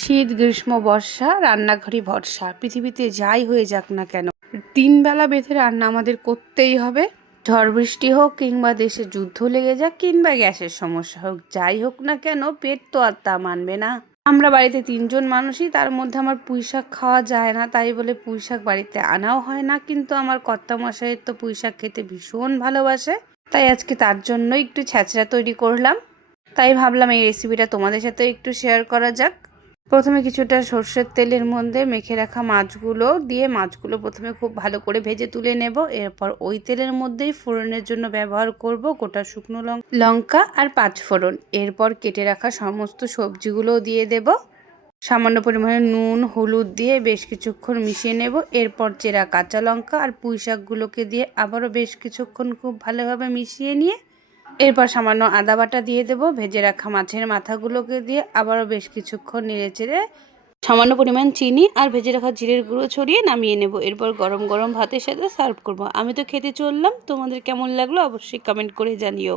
শীত, গ্রীষ্ম, বর্ষা, রান্নাঘরই ভরসা। পৃথিবীতে যাই হয়ে যাক না কেন, 3 বেলা বেঁধে রান্না আমাদের করতেই হবে। ঝড় বৃষ্টি হোক কিংবা দেশে যুদ্ধ লেগে যাক কিংবা গ্যাসের সমস্যা হোক, যাই হোক না কেন পেট তো আর তা মানবে না। আমরা বাড়িতে 3 জন মানুষই, তার মধ্যে আমার পুঁইশাক খাওয়া যায় না, তাই বলে পুঁইশাক বাড়িতে আনাও হয় না। কিন্তু আমার কর্তামশাইয়ের তো পুঁইশাক খেতে ভীষণ ভালোবাসে, তাই আজকে তার জন্য একটু ছ্যাঁচড়া তৈরি করলাম। তাই ভাবলাম এই রেসিপিটা তোমাদের সাথে একটু শেয়ার করা যাক। প্রথমে কিছুটা সর্ষের তেলের মধ্যে মেখে রাখা মাছগুলো দিয়ে মাছগুলো প্রথমে খুব ভালো করে ভেজে তুলে নেব। এরপর ওই তেলের মধ্যেই ফোড়নের জন্য ব্যবহার করব গোটা শুকনো লঙ্কা আর 5 ফোড়ন। এরপর কেটে রাখা সমস্ত সবজিগুলো দিয়ে দেব। সামান্য পরিমাণে নুন হলুদ দিয়ে বেশ কিছুক্ষণ মিশিয়ে নেব। এরপর চেরা কাঁচা লঙ্কা আর পুঁই শাকগুলোকে দিয়ে আবারও বেশ কিছুক্ষণ খুব ভালোভাবে মিশিয়ে নিয়ে এরপর সামান্য আদা বাটা দিয়ে দেব। ভেজে রাখা মাছের মাথাগুলোকে দিয়ে আবারও বেশ কিছুক্ষণ নেড়েচেড়ে সামান্য পরিমাণ চিনি আর ভেজে রাখা জিরের গুঁড়ো ছড়িয়ে নামিয়ে নেব। এরপর গরম গরম ভাতের সাথে সার্ভ করব। আমি তো খেতে চললাম, তোমাদের কেমন লাগলো অবশ্যই কমেন্ট করে জানিও।